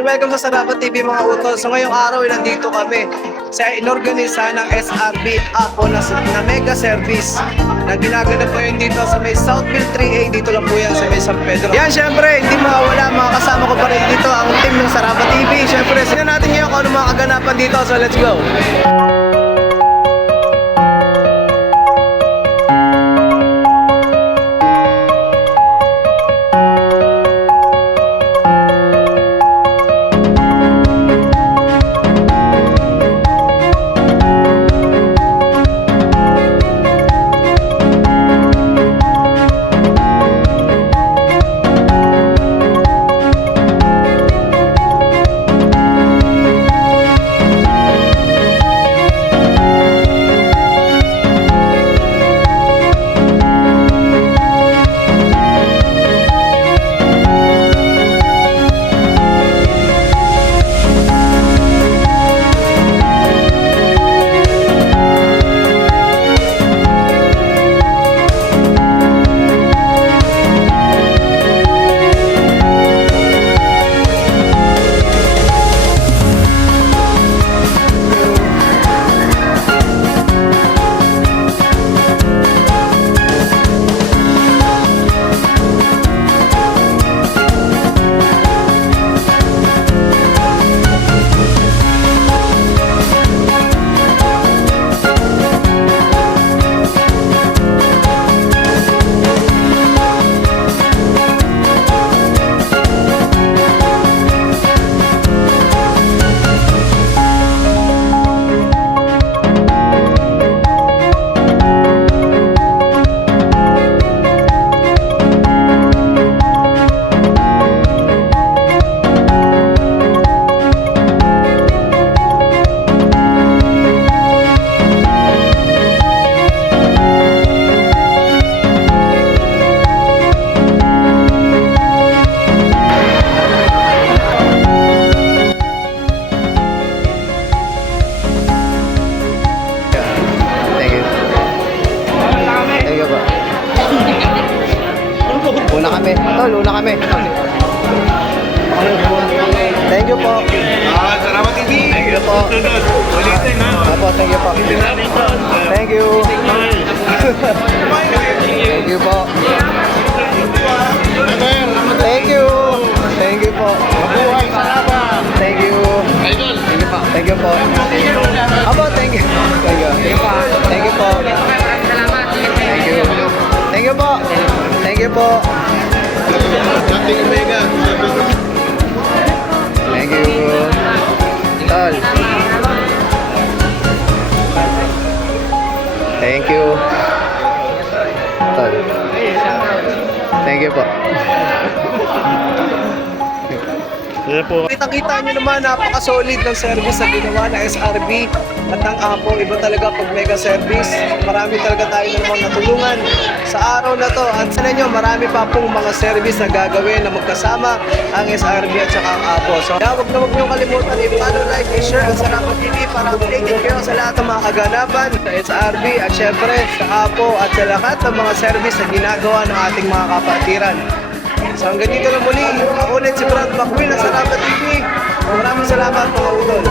Yun, welcome sa Sarapat TV mga utol. So ngayong araw ay nandito kami sa inorganisa ng SRB Apo na mega service na ginaganap po yun dito sa may Southfield 3A. Dito lang po yan sa may San Pedro. Yan, syempre, hindi mawawala, mga kasama ko pa rin dito ang team ng Sarapat TV. Syempre, sino natin ngayon kung ano mga kaganapan dito. So let's go! Una kami. Tol, una kami. Thank you po. Sarapat TV. Thank you po. Ulitin ha. Opo, thank you po. Thank you. Thank you po. Thank you. Thank you po. Mabuhay, Sarapat. Thank you. Idol. Thank you po. Thank you po. Opo, thank you. Thank you. Thank you po. Thank you. Thank you po. Thank you po. Dating Omega. Thank you. Tol. Thank you. Tol. Thank you po. Kita-kita nyo naman, napaka-solid ng service na ginawa ng SRB at ng Apo. Iba talaga pag mega service. Marami talaga tayo na namang natulungan sa araw na to. At sana nyo, marami pa pong mga service na gagawin na magkasama ang SRB at saka ang Apo. So, huwag na huwag nyo kalimutan i-follow, like, i-share ang Sarapat TV para updated kayo sa lahat ng mga kaganapan sa SRB at syempre sa Apo at sa lahat ng mga service na ginagawa ng ating mga kapatiran. So hanggang dito lang muli, ako ulit si Brad Bakwil ng Sarapat TV. Maraming salamat mga udol.